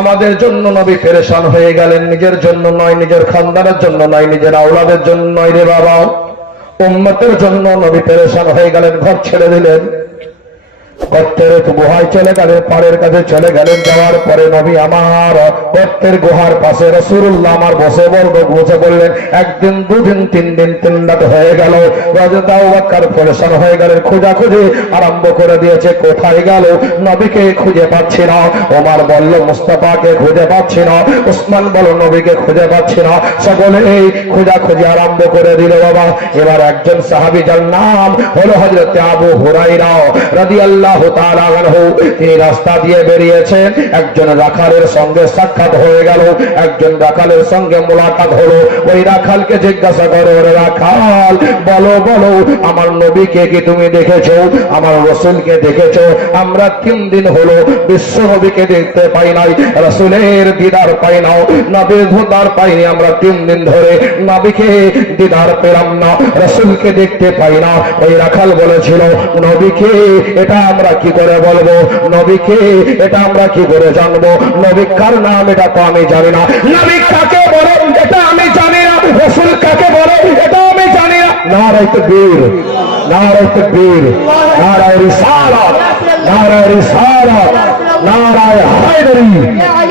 আমাদের জন্য নবী পেরেশান হয়ে গেলেন, নিজের জন্য নয়, নিজের খানদানের জন্য নয়, নিজের আওলাদের জন্য নয় রে বাবা, উম্মতের জন্য নবী পেরেশান হয়ে গেলেন। ঘর ছেড়ে দিলেন, গর্তের গুহায় চলে গেলেন, পাড়ের কাছে চলে গেলেন। যাওয়ার পরে নবী আমার গর্তের গুহার পাশে রাসূলুল্লাহ আমার বসে বললেন, একদিন দুদিন তিন দিন তিন রাত হয়ে গেল। হযরত আবু বকর পরেশান হয়ে গেলেন, খোঁজাখুঁজি আরম্ভ করে দিয়েছে, কোথায় গেল নবীকে খুঁজে পাচ্ছি না। ওমর বলল মুস্তাফাকে খুঁজে পাচ্ছি না, উসমান বলল নবীকে খুঁজে পাচ্ছি না। সকলে এই খোঁজাখুঁজি আরম্ভ করে দিল বাবা। এবার একজন সাহাবী যার নাম হলো হযরত আবু হুরায়রা রাদিয়াল্লাহু তাআলা আনহু, তিনি রাস্তা দিয়ে বেরিয়েছেন। একজন রাখালের সঙ্গে সাক্ষাৎ হয়ে গেল, একজন রাখালের সঙ্গে মোলাকাত হলো। ওই রাখালকে জিজ্ঞাসা করে, ওরে রাখাল বলো বলো, আমার নবীকে কি তুমি দেখেছো, আমার রাসূলকে দেখেছো? আমরা 3 দিন হলো বিশ্ব নবীকে দেখতে পাই নাই, রাসূলের দিদার পাই না, নবীর দিদার পাইনি। আমরা 3 দিন ধরে নবীকে দিদার পেলাম না, রাসূলকে দেখতে পাই না। ওই রাখাল বলেছিল, নবীকে এটা আমরা কি করে বলবো, নবীকে এটা আমরা কি করে জানবো, নবী কার নাম এটা তো আমি জানি না, নবী কাকে বলে এটা আমি জানি না, রাসূল কাকে বলে এটা আমি জানি না। নারায়ে তাকবীর, নারায়ে তাকবীর, নারায়ে রিসালাত, নারায়ে রিসালাত, নারায়ে হায়দারি,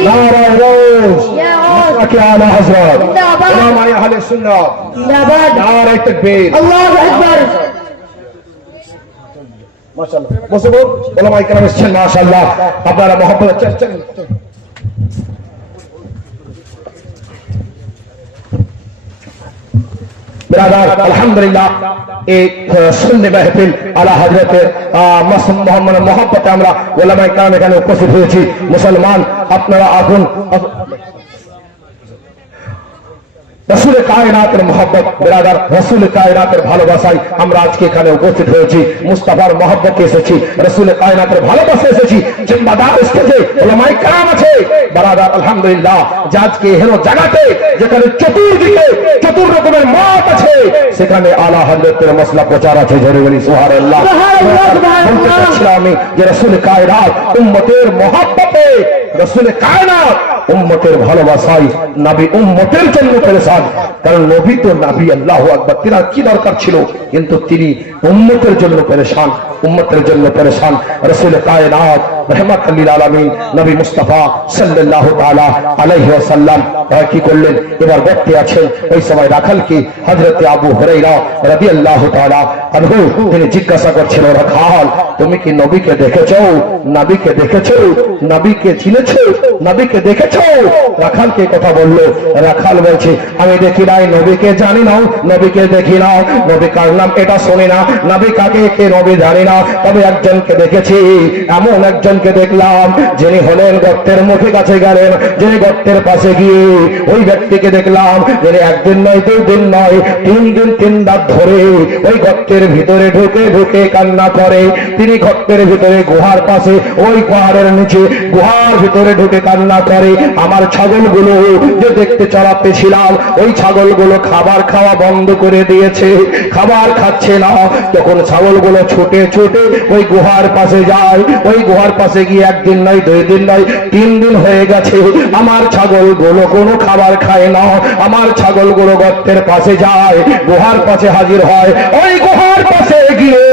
নারায়ে রোজ, নাকি আলা হযরত ইমাম আহলে সুন্নাহ, নারায়ে তাকবীর, আল্লাহু আকবার। মাশাআল্লাহ মুসলিম ওলামায়ে কেরাম এসেছেন, মাশাআল্লাহ আপনারা মহব্বত চর্চা। बिरादर अल्हम्दुलिल्लाह एक सुन्नी महफिल आला हजरत मोहम्मद मोहब्बत আমরা ওলামায়ে কেরাম এখানে উপস্থিত হয়েছি। মুসলমান আপনারা আগুন রসুল কায়নাতের মহব্বত, বিরাদার রসুল কায়নাতের ভালোবাসায় আমরা আজকে এখানে উপস্থিত হয়েছি। মুস্তাফার মহব্বতে এসেছি, রসুল কায়নাতের ভালোবাসা এসেছি। জিম্মাদার স্টেজে ওলামায়ে কেরাম আছে বিরাদার আলহামদুলিল্লাহ। আজকে হেনো জায়গাতে যেখানে চতুর্দিকে চতুর রকমের মত আছে, সেখানে আলা হযরতের মসলা প্রচার আছে। জোরে বলি সুবহানাল্লাহ। বলতে চাচ্ছিলাম আমি যে রসুল কায়নাত উম্মতের মহব্বতে, রসুল কায়নাত উম্মতের ভালোবাসায় নবী উম্মতের জন্য পেরেশান। কারণ নবী তো নবী, আল্লাহু আকবার, তিনার কি দরকার ছিল, কিন্তু তিনি উম্মতের জন্য পেরেশান, উম্মতের জন্য পেরেশান। রাসূল কায়নাত রাহমাতুল লিল আলামিন নবী মুস্তাফা সাল্লাল্লাহু তাআলা আলাইহি ওয়াসাল্লাম কি করলেন, এবার দেখতে আছেন ওই সময় রাখালকে হযরত আবু হুরায়রা রাদিয়াল্লাহু তাআলা আনহু তিনি জিজ্ঞাসা করছেন, রাখাল তুমি কি নবীকে দেখেছো, নবীকে দেখেছো, নবীকে চিনেছো, নবীকে দেখেছো? রাখালকে কথা বললো। রাখাল বলছে, আমি দেখি নাই, নবীকে জানি না, নবীকে দেখি না, নবী কার নাম এটা শুনি না, নবী কাকে কে নবী জানি না, তবে একজনকে দেখেছি, এমন একজনকে দেখলাম যিনি হলেন গর্তের মুখে কাছে গেলেন, যিনি গর্তের পাশে গিয়ে ওই ব্যক্তিকে দেখলাম যিনি একদিন নয়, 2 দিন নয়, 3 দিন 3 রাত ধরে ওই গর্তের ভিতরে ঢুকে ঢুকে কান্না করে। তিনি গর্তের ভিতরে গুহার পাশে, ওই পাহাড়ের নিচে গুহার ভিতরে ঢুকে কান্না করে। আমার ছাগলগুলো যে দেখতে চড়াতেছিলাম, ওই ছাগলগুলো খাবার খাওয়া বন্ধ করে দিয়েছে, খাবার খাচ্ছে না। তখন ছাগলগুলো ছুটে ছুটে ওই গুহার পাশে যায়। ওই গুহার পাশে গিয়ে একদিন নয়, 2 দিন নয়, 3 দিন হয়ে গেছে। আমার ছাগলগুলো কোনো খাবার খায় না। আমার ছাগলগুলো গর্তের পাশে যায়, গুহার পাশে হাজির হয়। ওই গুহার পাশে গিয়ে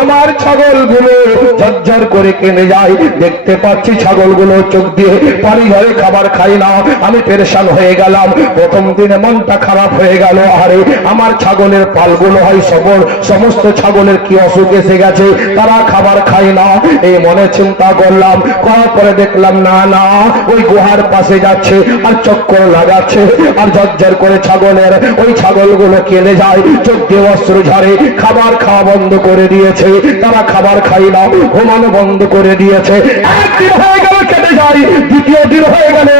আমার ছাগলগুলো ঝরঝর করে কেঁদে যায়। দেখতে পাচ্ছি ছাগলগুলো চোখ দিয়ে পানি ঘরে খাবার খাই না। আমি পেরেশান হয়ে গেলাম। প্রথম দিনে মনটা খারাপ হয়ে গেল, আরে আমার ছাগলের পালগুলো হয় সবল, সমস্ত ছাগলের কি অসুখ এসে গেছে, তারা খাবার খায় না। এই মনে চিন্তা করলাম, করার পরে দেখলাম না না, ওই গুহার পাশে যাচ্ছে আর চক্কর লাগাচ্ছে, আর ঝরঝর করে ছাগলের ওই ছাগলগুলো কেঁদে যায়, চোখ দিয়ে অশ্রু ঝরে। খাবার খাওয়া বন্ধ করে দিয়েছে, তারা খাবার খাই না, ঘুমানো বন্ধ করে দিয়েছে। একদিন হয়ে গেল কেটে যায়, দ্বিতীয় দিন হয়ে গেলে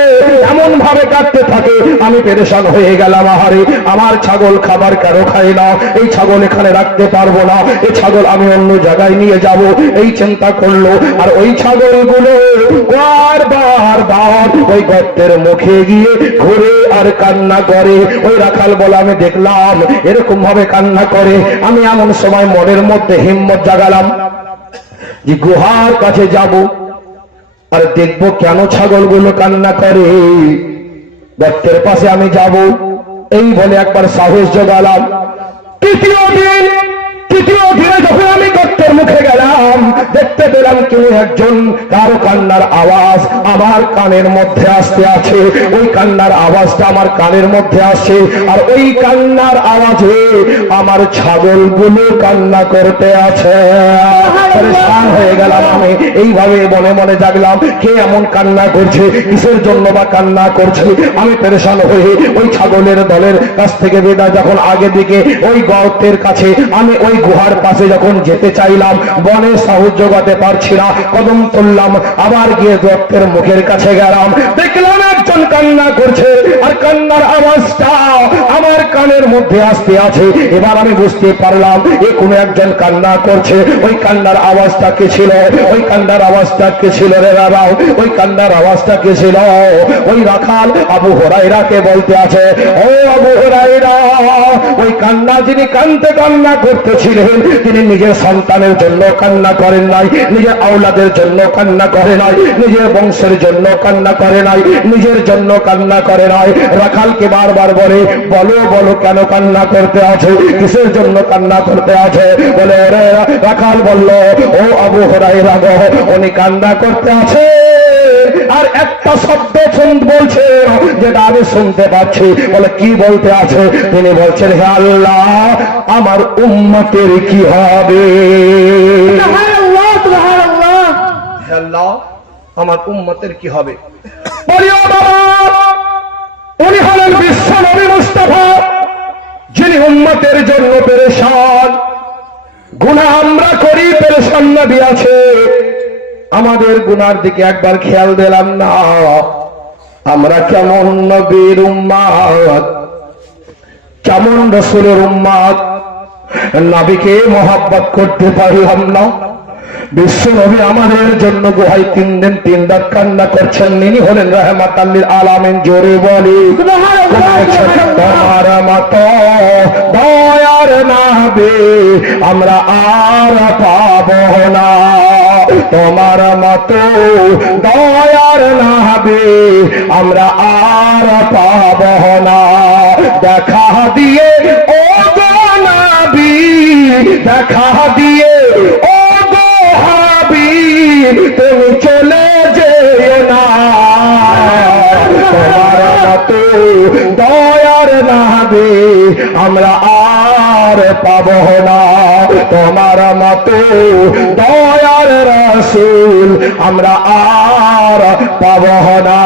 এমন ভাবে কাটতে থাকে, আমি পেরেশান হয়ে গেলাম। আহারে আমার ছাগল খাবার কেন খায় না, এই ছাগল এখানে রাখতে পারবো না, এই ছাগল আমি অন্য জায়গায় নিয়ে যাব, এই চিন্তা করলো। আর ওই ছাগলগুলো বারবার ওই গর্তের মুখে গিয়ে ঘুরে আর কান্না করে। ওই রাখাল বলে, আমি দেখলাম এরকম ভাবে কান্না করে। আমি এমন সময় মনের মধ্যে হিম্মত জাগালাম যে গুহার কাছে যাব। আর দেখবো কেন ছাগলগুলো কান্না করে। গর্তের পাশে আমি যাব, এই বলে একবার সাহস জোগালাম। তৃতীয় দিনে যখন আমি গর্তের মুখে গেলাম, দেখতে পেলাম কেউ একজন কারো কান্নার আওয়াজ আমার কানের মধ্যে আসতে আছে। ওই কান্নার আওয়াজটা আমার কানের মধ্যে আসছে, আর ওই কান্নার আওয়াজে আমার ছাগলগুলো কান্না করতে আছে। পরেশান হয়ে গেলাম আমি, এইভাবে মনে মনে জাগলাম কে এমন কান্না করছে, কিসের জন্য বা কান্না করছে। আমি পরেশান হয়ে ওই ছাগলের দলের কাছ থেকে বেদা যখন আগে দিকে ওই গর্তের কাছে আমি ওই গুহার পাশে যখন যেতে চাইলাম, বনে সাহস জোগাতে পারছি না, কদম তুললাম, আবার গিয়ে গর্তের মুখের কাছে গেলাম, দেখলাম একজন কান্না করছে, আর কান্নার আওয়াজটা আমার কানের মধ্যে আসতে আছে। এবার আমি বুঝতে পারলাম এ কোনো একজন কান্না করছে। ওই কান্নার আওয়াজটা কে ছিল? ওই কান্নার আওয়াজটা কে ছিল রে বাবা? ওই কান্নার আওয়াজটা কে ছিল? ওই রাখাল আবু হুরায়রাকে বলতে আছে, ও আবু হুরায়রা, ওই কান্না যিনি কান্না করতেছিলেন, তিনি নিজের সন্তানের জন্য কান্না করেন নাই, নিজের আওলাদের জন্য কান্না করে নাই, নিজের বংশের জন্য কান্না করে নাই, নিজের জন্য কান্না করে নাই। রাখালকে বারবার বলে, বলো বলো কেন কান্না করতে আছে, কিসের জন্য কান্না করতে আছে? বলে ওরে রাখাল বলল, ও আবু হুরায়রা গো, উনি কান্না করতে আছে, আর একটা শব্দ বলছে যেটা আমি শুনতে পাচ্ছি। বলে কি বলতে আছে? তিনি বলছেন, হে আল্লাহ, আমার উম্মতের কি হবে? হে আল্লাহ, আমার উম্মতের কি হবে? উনি হলেন বিশ্ব নবী মুস্তাফা, যিনি উম্মতের জন্য পেরেশান। গুনাহ আমরা করি, পেরেশান নবী আছে, আমাদের গুনার দিকে একবার খেয়াল দিলাম না। আমরা কেমন নবীর উম্মত, কেমন রাসূলের উম্মত, নবীকে মহব্বত করতে পারলাম না। বিশ্ব নবী আমাদের জন্য গুহায় 3 দিন 3 রাত কান্না করছেন। ইনি হলেন রাহমাতাল লিল আলামিন। জোরে বলি তোমার মতো দয়ার নবী আমরা আর পাবো না, তোমার মতো দয়ার নবী আমরা আর পাবো না। দেখা দিয়ে ও গো নবী, দেখা দিয়ে ও গো হাবিব, তুমি চলে যেও না, তোমার মতো দয়ার নবী আমরা আর পাবো না, তোমার মতো দয়ার রাসূল আমরা আর পাবো না।